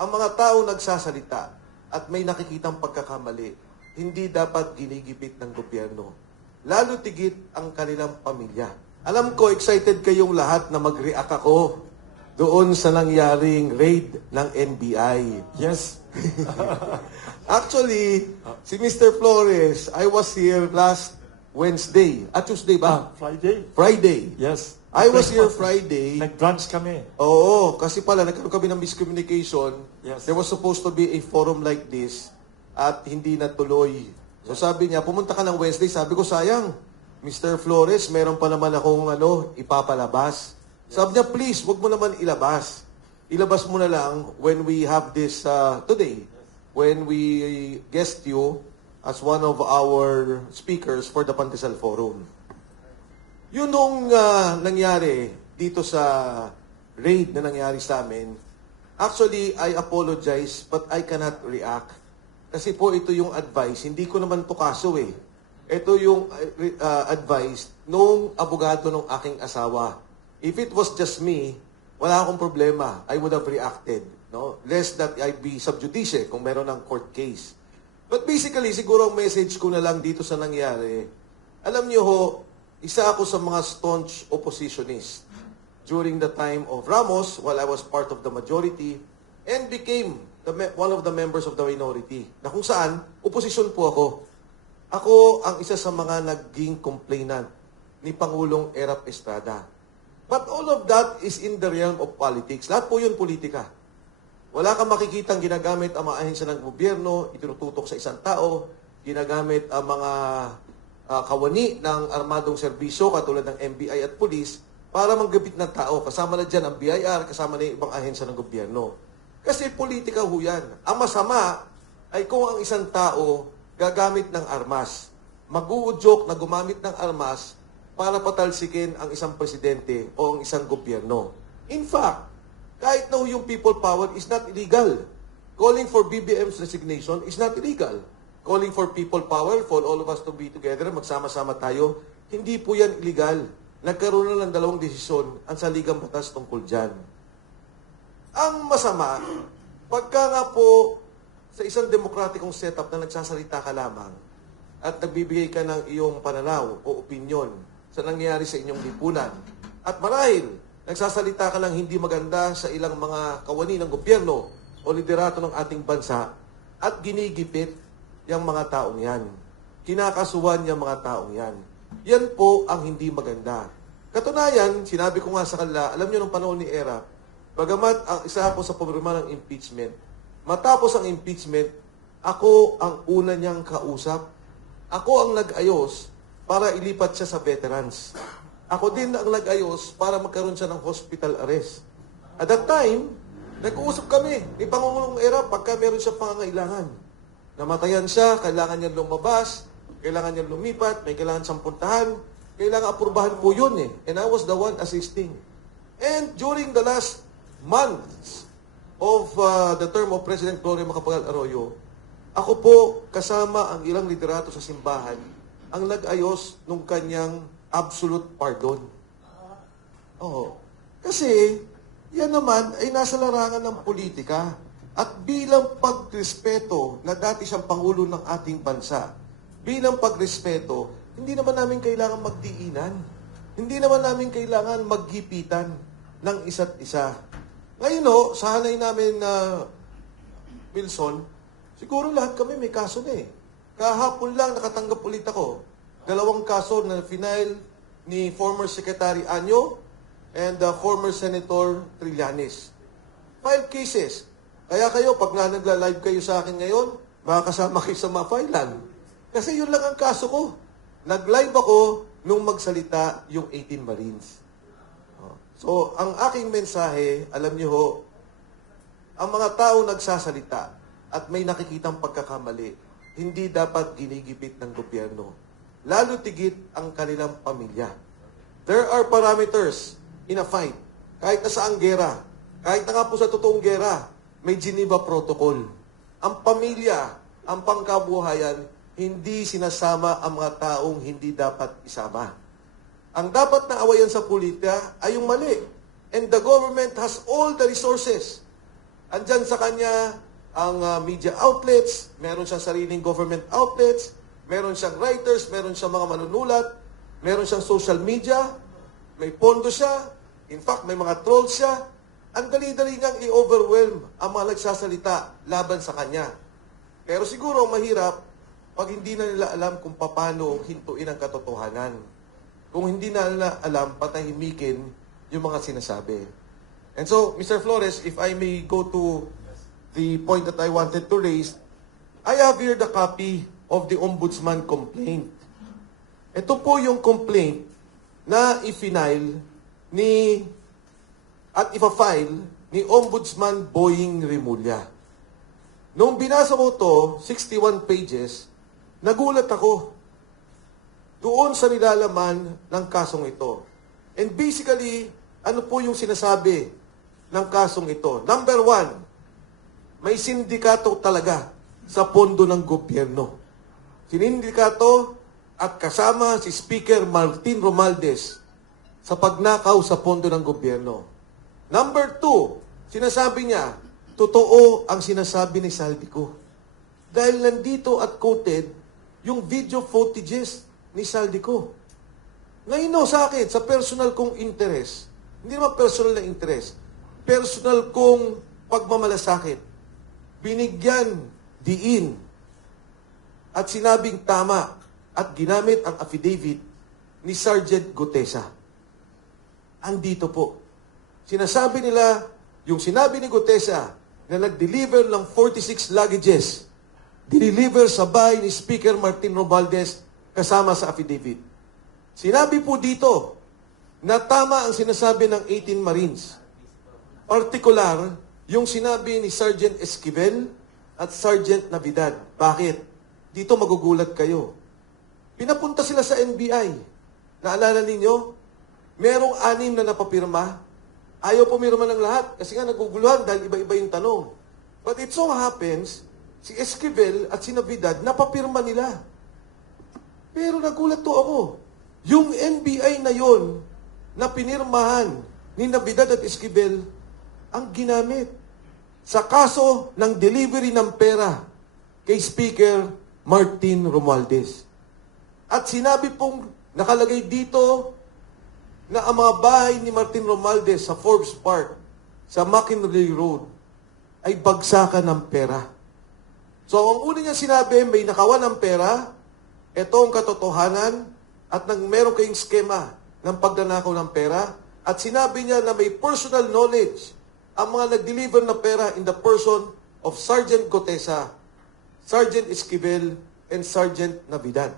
Ang mga tao nagsasalita at may nakikitang pagkakamali, hindi dapat ginigipit ng gobyerno. Lalo tigit ang kanilang pamilya. Alam ko, excited kayong lahat na mag-react ako doon sa nangyaring raid ng NBI. Yes. Actually, si Mr. Flores, I was here last Wednesday. Tuesday ba? Friday. Friday. Yes. I was here Friday. Nag-brunch kami. Oo, kasi pala nagkaroon kami ng miscommunication. Yes. There was supposed to be a forum like this at hindi natuloy. So sabi niya, pumunta ka ng Wednesday. Sabi ko, sayang, Mr. Flores, meron pa naman akong ipapalabas. Sabi niya, please, wag mo naman ilabas. Ilabas mo na lang when we have this today. When we guest you as one of our speakers for the Pandesal Forum. Yun nung nangyari dito sa raid na nangyari sa amin, actually, I apologize but I cannot react. Kasi po ito yung advice, hindi ko naman to kaso eh. Ito yung advice nung abogado ng aking asawa. If it was just me, wala akong problema. I would have reacted. No? Less that I'd be sub judice kung meron ng court case. But basically, siguro ang message ko na lang dito sa nangyari, alam niyo ho, isa ako sa mga staunch oppositionist during the time of Ramos while I was part of the majority and became one of the members of the minority. Na kung saan, opposition po ako. Ako ang isa sa mga naging complainant ni Pangulong Erap Estrada. But all of that is in the realm of politics. Lahat po yun politika. Wala kang makikitang ginagamit ang mga ahensya ng gobyerno, itinututok sa isang tao, ginagamit ang mga kawani ng armadong serbisyo katulad ng NBI at pulis para manggabit ng tao. Kasama na dyan ang BIR, kasama na yung ibang ahensya ng gobyerno. Kasi politika ho yan. Ang masama ay kung ang isang tao gagamit ng armas. Mag-uudyok na gumamit ng armas para patalsikin ang isang presidente o ang isang gobyerno. In fact, kahit na yung people power is not illegal. Calling for BBM's resignation is not illegal. Calling for people power, for all of us to be together, magsama-sama tayo, hindi po yan illegal. Nagkaroon na ng dalawang desisyon ang saligang batas tungkol dyan. Ang masama, pagka nga po sa isang demokratikong setup na nagsasalita ka lamang at nagbibigay ka ng iyong pananaw o opinyon sa nangyayari sa inyong lipunan, at marahil nagsasalita ka ng hindi maganda sa ilang mga kawani ng gobyerno o liderato ng ating bansa at ginigipit yung mga taong yan. Kinakasuhan yung mga taong yan. Yan po ang hindi maganda. Katunayan, sinabi ko nga sa kanila, alam nyo nung panahon ni Era, bagamat ang isa ako sa pumirma ng impeachment, matapos ang impeachment, ako ang una niyang kausap. Ako ang nag-ayos para ilipat siya sa veterans. Ako din ang nag-ayos para magkaroon siya ng hospital arrest. At that time, nag-uusap kami ni Pangulong Era pagka meron siya pangangailangan. Namatayan siya, kailangan niya lumabas, kailangan niya lumipat, may kailangan siyang puntahan, kailangan aprubahan po yun eh. And I was the one assisting. And during the last months of the term of President Gloria Macapagal Arroyo, ako po kasama ang ilang liderato sa simbahan ang nag-ayos nung kanyang absolute pardon. Oo. Kasi, yan naman ay nasa larangan ng politika. At bilang pagrespeto na dati siyang Pangulo ng ating bansa, bilang pagrespeto, hindi naman namin kailangan magdiinan. Hindi naman namin kailangan maggipitan ng isa't isa. Ngayon sa hanay namin na Wilson, siguro lahat kami may kaso na eh. Kahapon lang nakatanggap ulit ako. 2 kaso na final ni former Secretary Anyo and former Senator Trillanes. 5 cases. Kaya kayo, pag nagla-live kayo sa akin ngayon, makakasama kayo sa ma-filean. Kasi yun lang ang kaso ko. Nag-live ako nung magsalita yung 18 Marines. So, ang aking mensahe, alam niyo ho, ang mga tao nagsasalita at may nakikitang pagkakamali, hindi dapat ginigipit ng gobyerno. Lalo tigit ang kanilang pamilya. There are parameters in a fight. Kahit na saang gera, kahit na nga po sa totoong gera, may Geneva Protocol. Ang pamilya, ang pangkabuhayan, hindi sinasama ang mga taong hindi dapat isama. Ang dapat na awayan sa politika ay yung mali. And the government has all the resources Andyan sa kanya ang media outlets, meron siyang sariling government outlets, meron siyang writers, meron siyang mga manunulat, meron siyang social media, may pondo siya, in fact, may mga trolls siya. Ang dali-dali niyang i-overwhelm ang mga nagsasalita laban sa kanya. Pero siguro ang mahirap pag hindi na nila alam kung paano hintuin ang katotohanan. Kung hindi na nila alam, patahimikin yung mga sinasabi. And so, Mr. Flores, if I may go to the point that I wanted to raise, I have here the copy of the Ombudsman complaint. Ito po yung complaint na i-file at ipa-file ni Ombudsman Boying Remulla. Nung binasa ko to, 61 pages, nagulat ako doon sa nilalaman ng kasong ito. And basically, ano po yung sinasabi ng kasong ito? Number 1, may sindikato talaga sa pondo ng gobyerno. Sinindikato at kasama si Speaker Martin Romualdez sa pagnakaw sa pondo ng gobyerno. Number 2, sinasabi niya, totoo ang sinasabi ni Saldico. Dahil nandito at quoted yung video footages ni Saldico. Ngayon sa akin, sa personal kong interest, hindi naman personal na interest, personal kong pagmamalasakit, binigyan diin at sinabing tama at ginamit ang affidavit ni Sergeant Gutesa. Andito po. Sinasabi nila, yung sinabi ni Gutesa na nag-deliver ng 46 luggages, dineliver sa bahay ni Speaker Martin Romualdez kasama sa affidavit. Sinabi po dito na tama ang sinasabi ng 18 Marines. Partikular, yung sinabi ni Sergeant Esquivel at Sergeant Navidad. Bakit? Dito magugulat kayo. Pinapunta sila sa NBI. Naalala ninyo? Merong 6 na napapirma. Ayaw pumirma ng lahat kasi nga naguguluhan dahil iba-iba yung tanong. But it so happens, si Esquivel at si Navidad, napapirma nila. Pero nagulat to ako. Yung NBI na yon na pinirmahan ni Navidad at Esquivel ang ginamit sa kaso ng delivery ng pera kay Speaker Martin Romualdez. At sinabi pong nakalagay dito na ang mga bahay ni Martin Romualdez sa Forbes Park, sa McKinley Road, ay bagsakan ng pera. So, ang una niya sinabi, may nakawan ng pera, ito ang katotohanan, at nang meron kayong skema ng pagnanakaw ng pera, at sinabi niya na may personal knowledge ang mga nag-deliver na pera in the person of Sergeant Gutesa, Sergeant Esquivel, and Sergeant Navidad.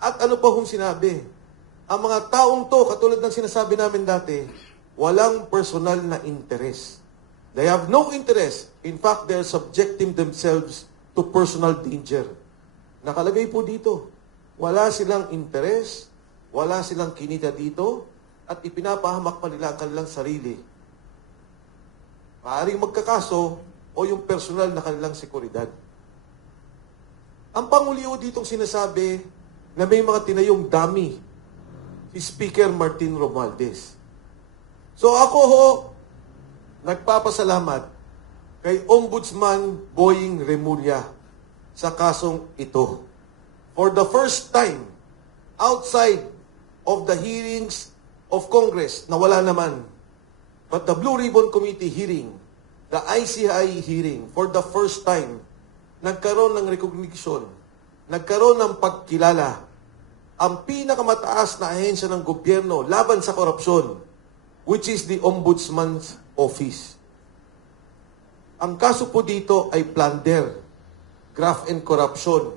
At ano pa hong sinabi? Ang mga taong to, katulad ng sinasabi namin dati, walang personal na interest. They have no interest. In fact, they are subjecting themselves to personal danger. Nakalagay po dito, wala silang interest, wala silang kinita dito, at ipinapahamak pa nila ang kanilang sarili. Maaaring magkakaso o yung personal na kanilang seguridad. Ang panguliho ditong sinasabi na may mga tinayong dummy si Speaker Martin Romualdez. So ako nagpapasalamat kay Ombudsman Boying Remulla sa kasong ito. For the first time, outside of the hearings of Congress, na wala naman, but the Blue Ribbon Committee hearing, the ICI hearing, for the first time, nagkaroon ng recognition, nagkaroon ng pagkilala, ang pinakamataas na ahensya ng gobyerno laban sa korupsyon, which is the Ombudsman's Office. Ang kaso po dito ay plunder, graft and corruption.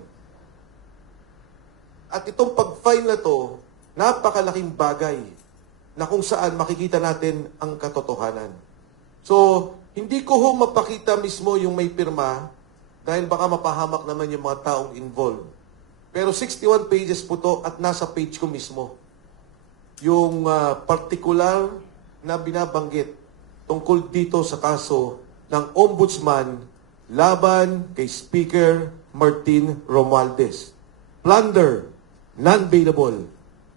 At itong pag-file na to, napakalaking bagay na kung saan makikita natin ang katotohanan. So, hindi ko mapakita mismo yung may pirma dahil baka mapahamak naman yung mga taong involved. Pero 61 pages po to at nasa page ko mismo. Yung particular na binabanggit tungkol dito sa kaso ng Ombudsman laban kay Speaker Martin Romualdez. Plunder, non-bailable,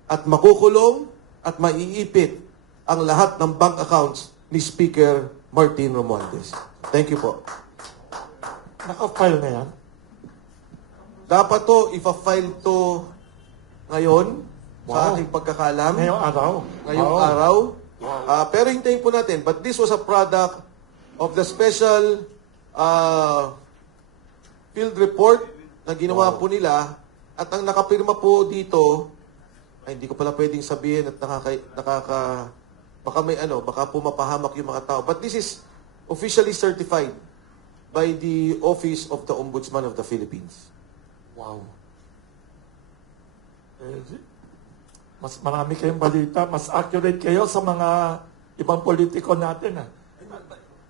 at makukulong at maiipit ang lahat ng bank accounts ni Speaker Martin Romualdez. Thank you po. Naka-file na yan? Dapat to, ipa-file to ngayon sa Wow. aking pagkakalam. Ngayong araw? Ngayong Wow. araw. Wow. Pero hintayin po natin. But this was a product of the special field report na ginawa po nila. At ang nakapirma po dito, ay hindi ko pala pwedeng sabihin at baka may baka po mapahamak yung mga tao. But this is officially certified by the Office of the Ombudsman of the Philippines. Wow. Mas marami kayong balita, mas accurate kayo sa mga ibang politiko natin.